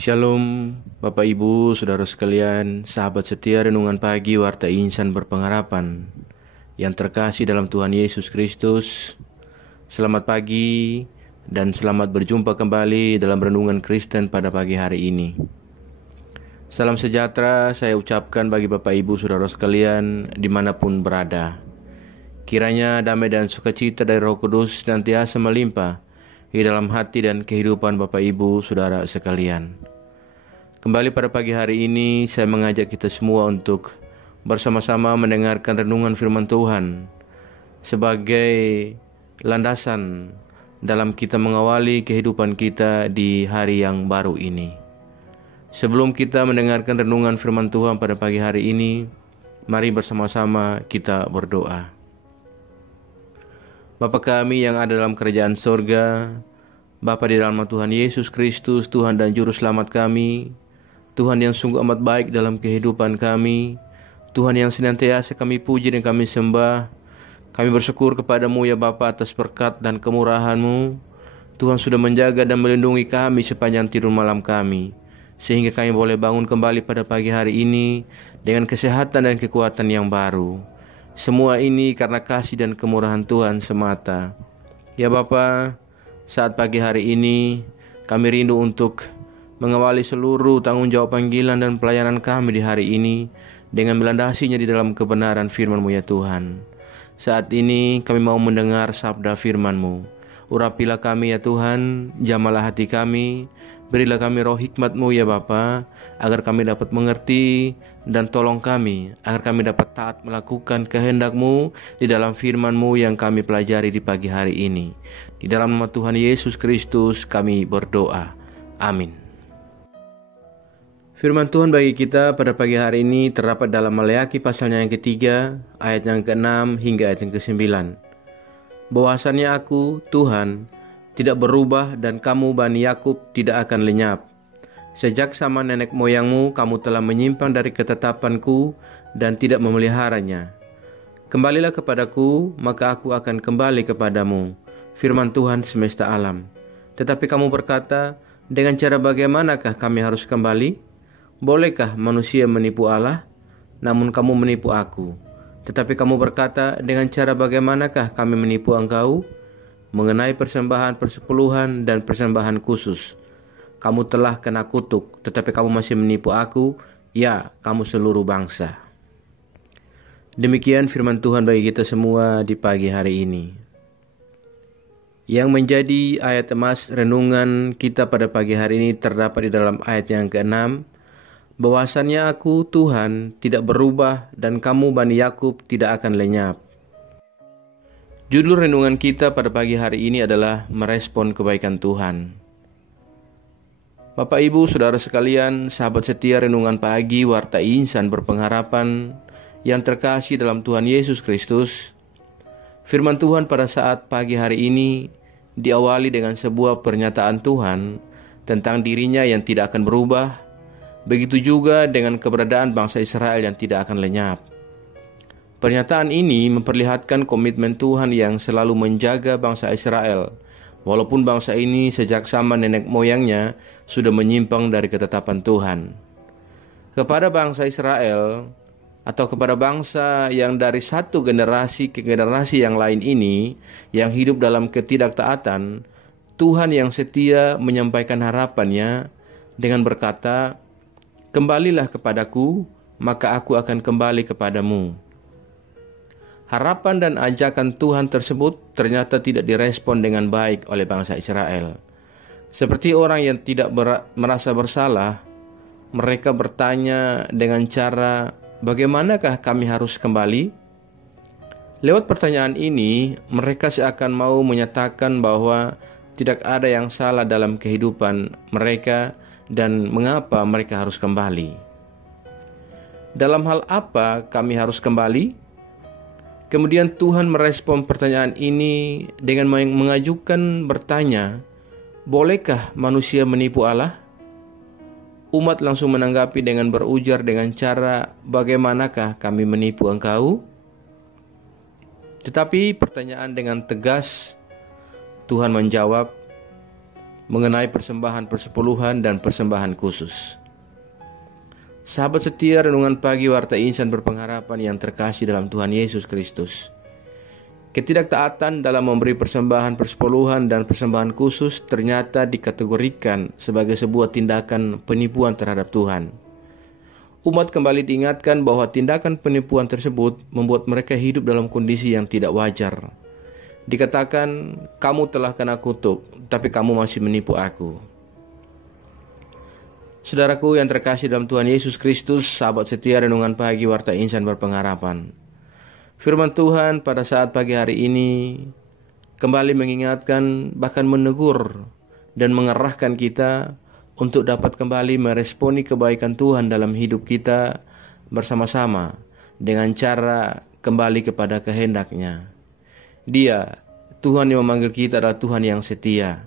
Shalom, Bapak Ibu, Saudara sekalian, sahabat setia Renungan Pagi Warta Insan Berpengharapan yang terkasih dalam Tuhan Yesus Kristus. Selamat pagi dan selamat berjumpa kembali dalam Renungan Kristen pada pagi hari ini. Salam sejahtera saya ucapkan bagi Bapak Ibu, Saudara sekalian dimanapun berada. Kiranya damai dan sukacita dari Roh Kudus senantiasa melimpah di dalam hati dan kehidupan Bapak Ibu, Saudara sekalian. Kembali pada pagi hari ini, saya mengajak kita semua untuk bersama-sama mendengarkan renungan firman Tuhan sebagai landasan dalam kita mengawali kehidupan kita di hari yang baru ini. Sebelum kita mendengarkan renungan firman Tuhan pada pagi hari ini, mari bersama-sama kita berdoa. Bapa kami yang ada dalam kerajaan sorga, Bapa di dalam Tuhan Yesus Kristus, Tuhan dan Juru Selamat kami, Tuhan yang sungguh amat baik dalam kehidupan kami, Tuhan yang senantiasa kami puji dan kami sembah. Kami bersyukur kepadamu ya Bapa atas berkat dan kemurahan-Mu. Tuhan sudah menjaga dan melindungi kami sepanjang tidur malam kami, sehingga kami boleh bangun kembali pada pagi hari ini dengan kesehatan dan kekuatan yang baru. Semua ini karena kasih dan kemurahan Tuhan semata. Ya Bapa, saat pagi hari ini kami rindu untuk mengawali seluruh tanggung jawab panggilan dan pelayanan kami di hari ini dengan melandasinya di dalam kebenaran firman-Mu ya Tuhan. Saat ini kami mau mendengar sabda firman-Mu. Urapilah kami ya Tuhan, jamalah hati kami, berilah kami roh hikmat-Mu ya Bapa, agar kami dapat mengerti, dan tolong kami agar kami dapat taat melakukan kehendak-Mu di dalam firman-Mu yang kami pelajari di pagi hari ini. Di dalam nama Tuhan Yesus Kristus kami berdoa. Amin. Firman Tuhan bagi kita pada pagi hari ini terdapat dalam Maleakhi pasalnya yang ketiga, ayat yang ke-6 hingga ayat yang ke-9. Bahwasannya aku, Tuhan, tidak berubah dan kamu Bani Yakub tidak akan lenyap. Sejak zaman nenek moyangmu kamu telah menyimpang dari ketetapanku dan tidak memeliharanya. Kembalilah kepadaku, maka aku akan kembali kepadamu. Firman Tuhan semesta alam. Tetapi kamu berkata, dengan cara bagaimanakah kami harus kembali? Bolehkah manusia menipu Allah? Namun kamu menipu aku. Tetapi kamu berkata, dengan cara bagaimanakah kami menipu engkau? Mengenai persembahan persepuluhan dan persembahan khusus. Kamu telah kena kutuk, tetapi kamu masih menipu aku, ya kamu seluruh bangsa. Demikian firman Tuhan bagi kita semua di pagi hari ini. Yang menjadi ayat emas renungan kita pada pagi hari ini terdapat di dalam ayat yang ke-6. Bahwasannya aku, Tuhan, tidak berubah dan kamu Bani Yakub tidak akan lenyap. Judul renungan kita pada pagi hari ini adalah merespon kebaikan Tuhan. Bapak Ibu, Saudara sekalian, sahabat setia Renungan Pagi Warta Insan Berpengharapan yang terkasih dalam Tuhan Yesus Kristus, firman Tuhan pada saat pagi hari ini diawali dengan sebuah pernyataan Tuhan tentang dirinya yang tidak akan berubah. Begitu juga dengan keberadaan bangsa Israel yang tidak akan lenyap. Pernyataan ini memperlihatkan komitmen Tuhan yang selalu menjaga bangsa Israel, walaupun bangsa ini sejak zaman nenek moyangnya sudah menyimpang dari ketetapan Tuhan. Kepada bangsa Israel, atau kepada bangsa yang dari satu generasi ke generasi yang lain ini, yang hidup dalam ketidaktaatan, Tuhan yang setia menyampaikan harapannya dengan berkata, kembalilah kepadaku, maka aku akan kembali kepadamu. Harapan dan ajakan Tuhan tersebut ternyata tidak direspon dengan baik oleh bangsa Israel. Seperti orang yang tidak merasa bersalah, mereka bertanya dengan cara, bagaimanakah kami harus kembali? Lewat pertanyaan ini, mereka seakan mau menyatakan bahwa tidak ada yang salah dalam kehidupan mereka, dan mengapa mereka harus kembali. Dalam hal apa kami harus kembali? Kemudian Tuhan merespon pertanyaan ini dengan mengajukan bertanya, bolehkah manusia menipu Allah? Umat langsung menanggapi dengan berujar dengan cara, bagaimanakah kami menipu engkau? Tetapi pertanyaan dengan tegas, Tuhan menjawab, mengenai persembahan persepuluhan dan persembahan khusus. Sahabat setia renungan pagi Warta Insan Berpengharapan yang terkasih dalam Tuhan Yesus Kristus. Ketidaktaatan dalam memberi persembahan persepuluhan dan persembahan khusus ternyata dikategorikan sebagai sebuah tindakan penipuan terhadap Tuhan. Umat kembali diingatkan bahwa tindakan penipuan tersebut membuat mereka hidup dalam kondisi yang tidak wajar. Dikatakan, kamu telah kena kutuk, tapi kamu masih menipu aku. Saudaraku yang terkasih dalam Tuhan Yesus Kristus, sahabat setia renungan pagi Warta Insan Berpengharapan. Firman Tuhan pada saat pagi hari ini kembali mengingatkan, bahkan menegur dan mengarahkan kita untuk dapat kembali meresponi kebaikan Tuhan dalam hidup kita bersama-sama dengan cara kembali kepada kehendak-Nya. Dia, Tuhan yang memanggil kita adalah Tuhan yang setia.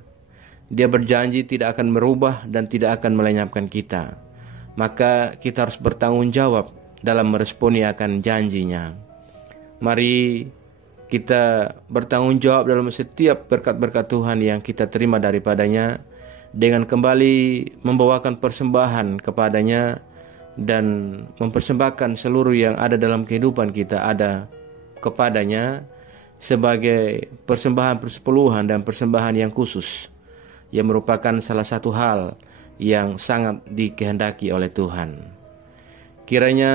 Dia berjanji tidak akan merubah dan tidak akan melenyapkan kita. Maka kita harus bertanggung jawab dalam meresponi akan janji-Nya. Mari kita bertanggung jawab dalam setiap berkat-berkat Tuhan yang kita terima daripada-Nya, dengan kembali membawakan persembahan kepada-Nya dan mempersembahkan seluruh yang ada dalam kehidupan kita ada kepada-Nya sebagai persembahan persepuluhan dan persembahan yang khusus, yang merupakan salah satu hal yang sangat dikehendaki oleh Tuhan. Kiranya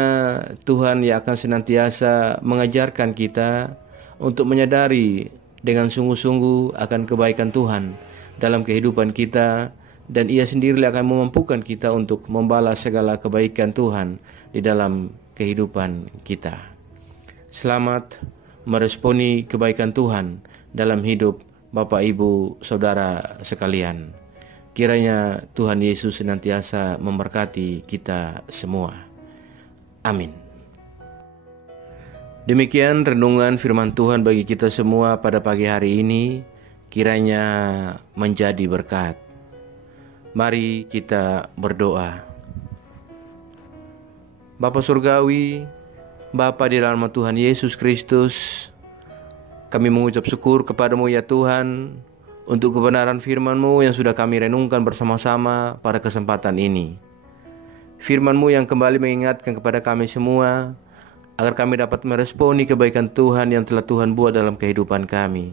Tuhan yang akan senantiasa mengajarkan kita untuk menyadari dengan sungguh-sungguh akan kebaikan Tuhan dalam kehidupan kita, dan Ia sendiri akan memampukan kita untuk membalas segala kebaikan Tuhan di dalam kehidupan kita. Selamat meresponi kebaikan Tuhan dalam hidup Bapak, Ibu, Saudara sekalian. Kiranya Tuhan Yesus senantiasa memberkati kita semua. Amin. Demikian renungan firman Tuhan bagi kita semua pada pagi hari ini. Kiranya menjadi berkat. Mari kita berdoa. Bapa Surgawi, Bapa di dalam Tuhan Yesus Kristus, kami mengucap syukur kepada-Mu ya Tuhan untuk kebenaran firman-Mu yang sudah kami renungkan bersama-sama pada kesempatan ini. Firman-Mu yang kembali mengingatkan kepada kami semua agar kami dapat meresponi kebaikan Tuhan yang telah Tuhan buat dalam kehidupan kami.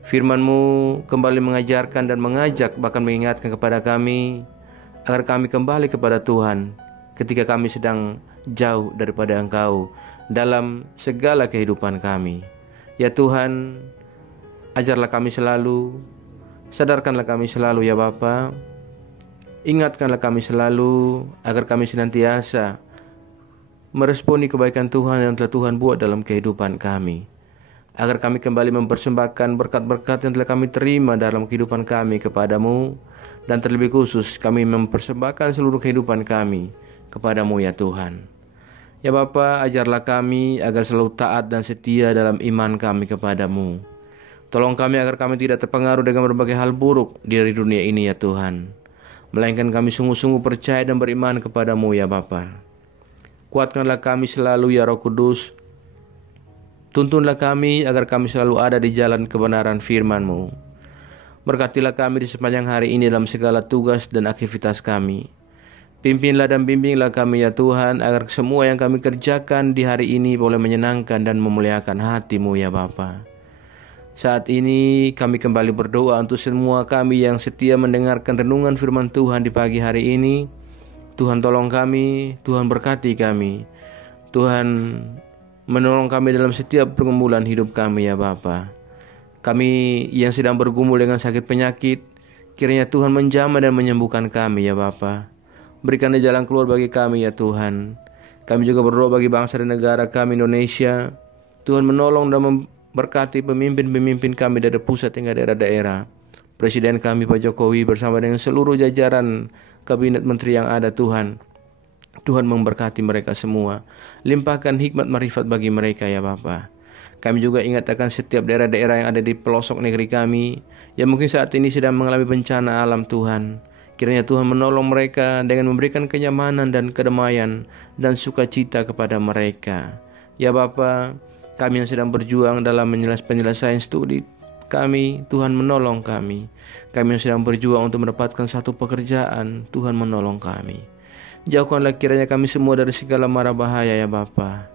Firman-Mu kembali mengajarkan dan mengajak, bahkan mengingatkan kepada kami agar kami kembali kepada Tuhan ketika kami sedang jauh daripada Engkau dalam segala kehidupan kami. Ya Tuhan, ajarlah kami selalu, sadarkanlah kami selalu ya Bapa. Ingatkanlah kami selalu agar kami senantiasa meresponi kebaikan Tuhan yang telah Tuhan buat dalam kehidupan kami. Agar kami kembali mempersembahkan berkat-berkat yang telah kami terima dalam kehidupan kami kepada-Mu, dan terlebih khusus kami mempersembahkan seluruh kehidupan kami kepada-Mu ya Tuhan. Ya Bapa, ajarlah kami agar selalu taat dan setia dalam iman kami kepada-Mu. Tolong kami agar kami tidak terpengaruh dengan berbagai hal buruk dari dunia ini ya Tuhan, melainkan kami sungguh-sungguh percaya dan beriman kepada-Mu ya Bapa. Kuatkanlah kami selalu ya Roh Kudus. Tuntunlah kami agar kami selalu ada di jalan kebenaran firman-Mu. Berkatilah kami di sepanjang hari ini dalam segala tugas dan aktivitas kami. Pimpinlah dan bimbinglah kami ya Tuhan, agar semua yang kami kerjakan di hari ini boleh menyenangkan dan memuliakan hati-Mu ya Bapa. Saat ini kami kembali berdoa untuk semua kami yang setia mendengarkan renungan firman Tuhan di pagi hari ini. Tuhan tolong kami, Tuhan berkati kami, Tuhan menolong kami dalam setiap pergumulan hidup kami ya Bapa. Kami yang sedang bergumul dengan sakit penyakit, kiranya Tuhan menjamah dan menyembuhkan kami ya Bapa. Berikanlah jalan keluar bagi kami ya Tuhan. Kami juga berdoa bagi bangsa dan negara kami Indonesia. Tuhan menolong dan memberkati pemimpin-pemimpin kami dari pusat hingga daerah-daerah. Presiden kami Pak Jokowi bersama dengan seluruh jajaran kabinet menteri yang ada Tuhan. Tuhan memberkati mereka semua. Limpahkan hikmat marifat bagi mereka ya Bapa. Kami juga ingat akan setiap daerah-daerah yang ada di pelosok negeri kami, yang mungkin saat ini sedang mengalami bencana alam Tuhan. Kiranya Tuhan menolong mereka dengan memberikan kenyamanan dan kedamaian dan sukacita kepada mereka. Ya Bapa, kami yang sedang berjuang dalam penyelesaian studi kami, Tuhan menolong kami. Kami yang sedang berjuang untuk mendapatkan satu pekerjaan, Tuhan menolong kami. Jauhkanlah kiranya kami semua dari segala mara bahaya ya Bapa.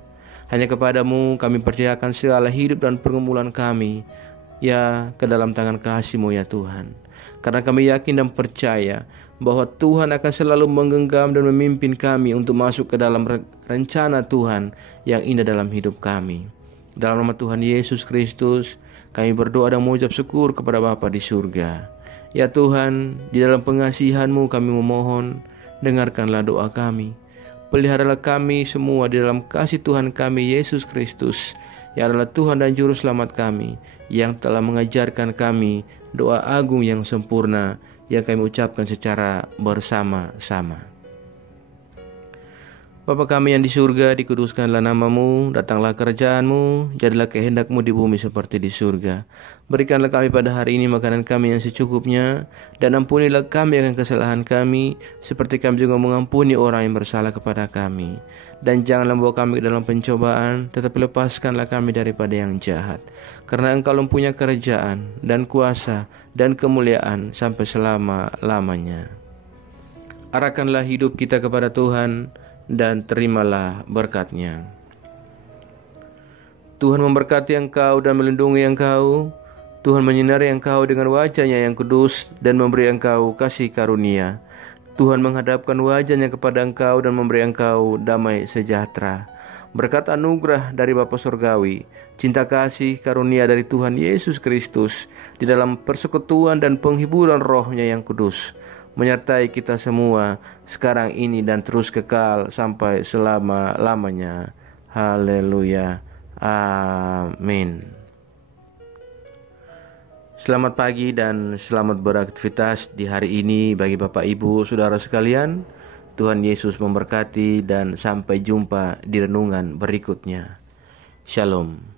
Hanya kepadamu kami percayakan segala hidup dan pergumulan kami, ya ke dalam tangan kasih-Mu ya Tuhan. Karena kami yakin dan percaya bahwa Tuhan akan selalu menggenggam dan memimpin kami untuk masuk ke dalam rencana Tuhan yang indah dalam hidup kami. Dalam nama Tuhan Yesus Kristus, kami berdoa dan mengucap syukur kepada Bapa di surga. Ya Tuhan, di dalam pengasihan-Mu kami memohon, dengarkanlah doa kami. Peliharalah kami semua di dalam kasih Tuhan kami Yesus Kristus, yang adalah Tuhan dan Juru Selamat kami, yang telah mengajarkan kami doa agung yang sempurna yang kami ucapkan secara bersama-sama. Bapa kami yang di surga, dikuduskanlah nama-Mu, datanglah kerajaan-Mu, jadilah kehendak-Mu di bumi seperti di surga. Berikanlah kami pada hari ini makanan kami yang secukupnya, dan ampunilah kami akan kesalahan kami, seperti kami juga mengampuni orang yang bersalah kepada kami. Dan janganlah membawa kami ke dalam pencobaan, tetapi lepaskanlah kami daripada yang jahat. Karena Engkau mempunyai kerajaan, dan kuasa, dan kemuliaan sampai selama-lamanya. Arahkanlah hidup kita kepada Tuhan, dan terimalah berkat-Nya. Tuhan memberkati engkau dan melindungi engkau. Tuhan menyinari engkau dengan wajah-Nya yang kudus dan memberi engkau kasih karunia. Tuhan menghadapkan wajah-Nya kepada engkau dan memberi engkau damai sejahtera. Berkat anugerah dari Bapa Surgawi, cinta kasih karunia dari Tuhan Yesus Kristus, di dalam persekutuan dan penghiburan Roh-Nya yang kudus, menyertai kita semua sekarang ini dan terus kekal sampai selama-lamanya. Haleluya. Amin. Selamat pagi dan selamat beraktivitas di hari ini bagi Bapak Ibu Saudara sekalian. Tuhan Yesus memberkati dan sampai jumpa di renungan berikutnya. Shalom.